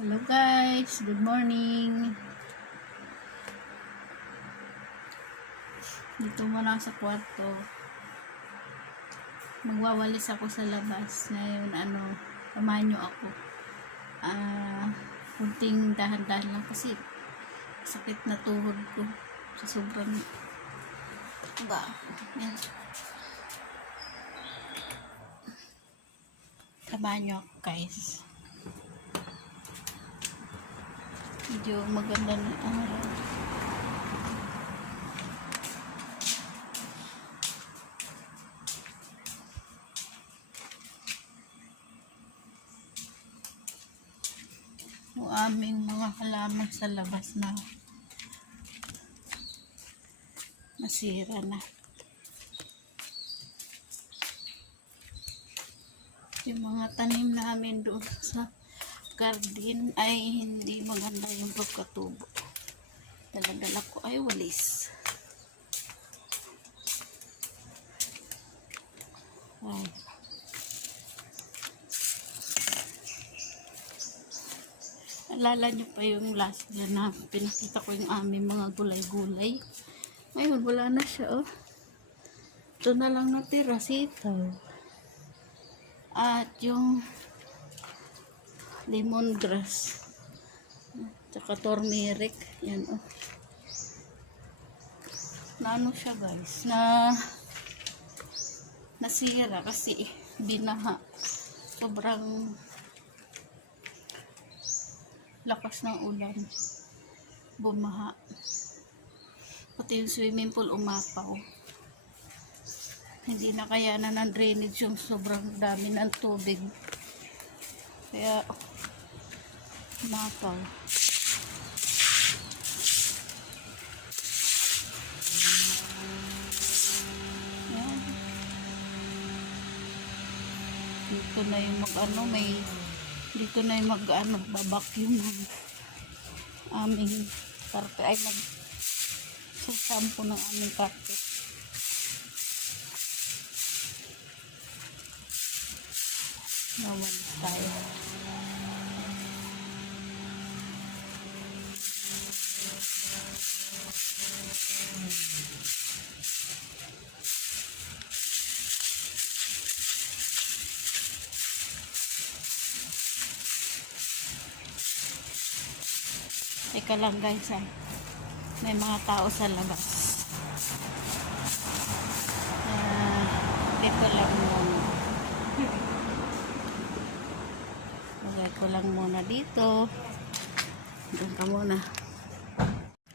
Hello guys, good morning. Dito muna sa kwarto. Magwawalis ako sa labas. Ngayon samahan nyo ako. Kunting dahan-dahan lang kasi sakit na tuhod ko sa sobrang ba. Yan. Samahan nyo ako guys. Medyo maganda na araw. Yung aming mga halaman sa labas na nasira na. Yung mga tanim namin doon sa garden ay hindi maganda yung pagkatubo. Dala-dala ko ay walis. Ay. Alala nyo pa yung last year na pinakita ko yung aming mga gulay-gulay. Ngayon wala na siya, oh. Ito na lang natira, sitaw. At yung lemongrass. Tsaka turmeric. Yan, oh. Na ano siya guys, nasira kasi binaha. Sobrang lakas ng ulan, bumaha, pati yung swimming pool umapaw. Hindi na kayanan ng drainage yung sobrang dami ng tubig, kaya umapaw. Yan. Dito na yung dito na yung babacuum ng aming carpet, ay shampoo ng aming carpet. Nawalis tayo. Teka lang guys, may mga tao sa labas. Dito lang muna. Lagay ko lang muna dito. Doon ka muna.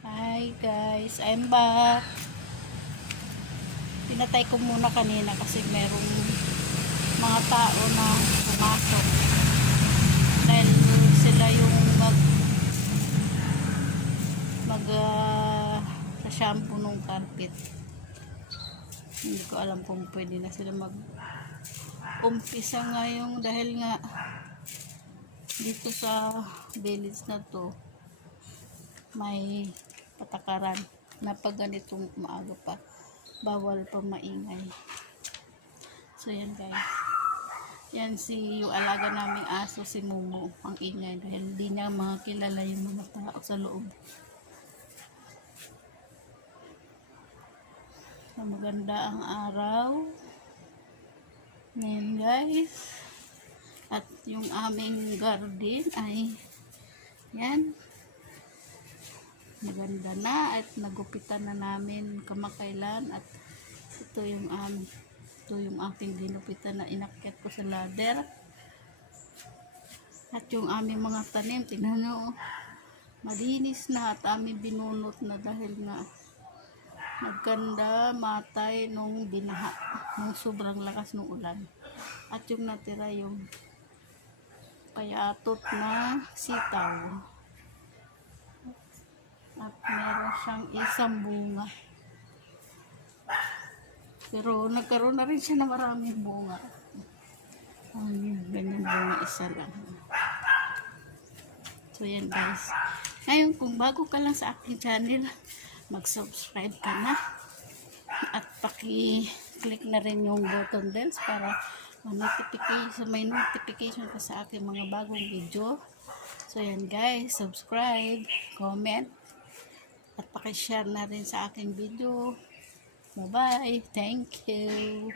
Hi guys, I'm back. Pinatay ko muna kanina kasi merong mga tao na pumasok. Dahil sila yung sa shampoo ng carpet. Hindi ko alam kung pwede na sila umpisa ngayong dahil nga dito sa village na to may patakaran na pag ganitong maaga pa bawal pa maingay. So yan guys, yan yung alaga naming aso, si Mumu, ang ingay dahil hindi niya makilala yung mga tao sa loob. So, maganda ang araw ngayon guys, at yung aming garden ay yan, maganda na at nagupitan na namin kamakailan. At ito yung aking ginupitan na inakyat ko sa ladder. At yung aming mga tanim, tingnan nyo, malinis na at aming binunot na dahil nga nagkanda matay nung binaha nung sobrang lakas ng ulan. At yung natira yung payatot na sitaw, at meron siyang isang bunga, pero nagkaroon na rin siya na maraming bunga. Ganyan bunga, isa lang. So yan guys, ngayon kung bago ka lang sa aking channel, mag-subscribe ka na at paki-click na rin yung button bells para may notification ka sa aking mga bagong video. So yan guys, subscribe, comment, at pakishare na rin sa aking video. Bye-bye. Thank you.